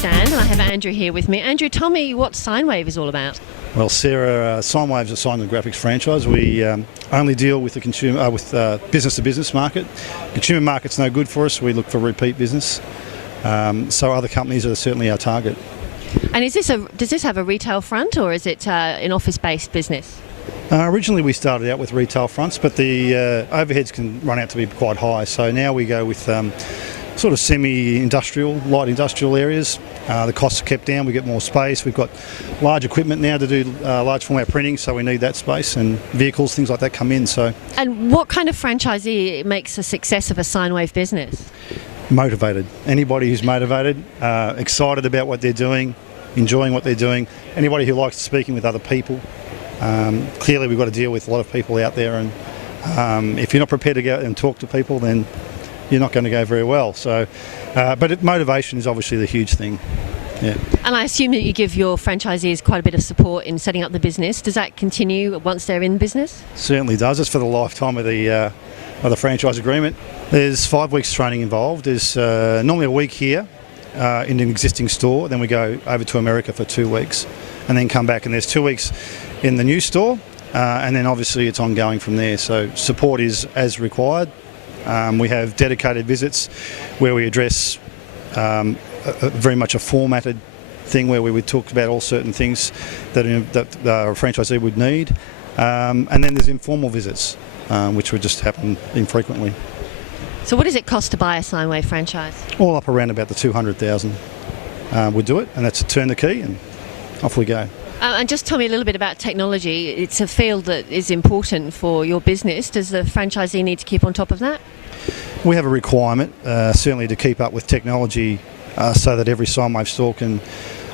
stand, and I have Andrew here with me. Andrew, tell me what Signwave is all about. Well, Sarah, Signwave is a sign and graphics franchise. We only deal with the consumer, business-to-business market. Consumer market's no good for us. We look for repeat business. So other companies are certainly our target. And does this have a retail front, or is it an office-based business? Originally we started out with retail fronts, but the overheads can run out to be quite high. So now we go with sort of semi-industrial, light industrial areas. The costs are kept down, we get more space. We've got large equipment now to do large format printing, so we need that space, and vehicles, things like that come in. And what kind of franchisee makes a success of a Signwave business? Motivated. Anybody who's motivated, excited about what they're doing, enjoying what they're doing. Anybody who likes speaking with other people. Clearly we've got to deal with a lot of people out there, and if you're not prepared to go out and talk to people, then you're not going to go very well. So, but motivation is obviously the huge thing. Yeah. And I assume that you give your franchisees quite a bit of support in setting up the business. Does that continue once they're in business? Certainly does. It's for the lifetime of the franchise agreement. There's 5 weeks training involved. There's normally a week here in an existing store. Then we go over to America for 2 weeks, and then come back. And there's 2 weeks in the new store, and then obviously it's ongoing from there. So support is as required. We have dedicated visits where we address very much a formatted thing where we would talk about all certain things that a franchisee would need. And then there's informal visits, which would just happen infrequently. So what does it cost to buy a Signwave franchise? All up around about the 200,000 would do it, and that's a turn the key and off we go. And just tell me a little bit about technology. It's a field that is important for your business. Does the franchisee need to keep on top of that? We have a requirement, certainly, to keep up with technology so that every Signwave store can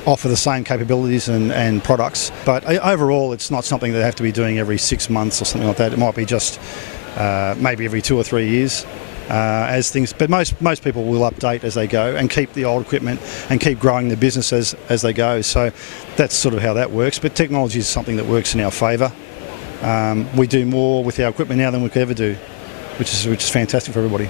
offer the same capabilities and products. But overall, it's not something they have to be doing every 6 months or something like that. It might be just maybe every 2 or 3 years. As things, but most people will update as they go and keep the old equipment and keep growing the business as they go. So that's sort of how that works. But technology is something that works in our favour. We do more with our equipment now than we could ever do, which is fantastic for everybody.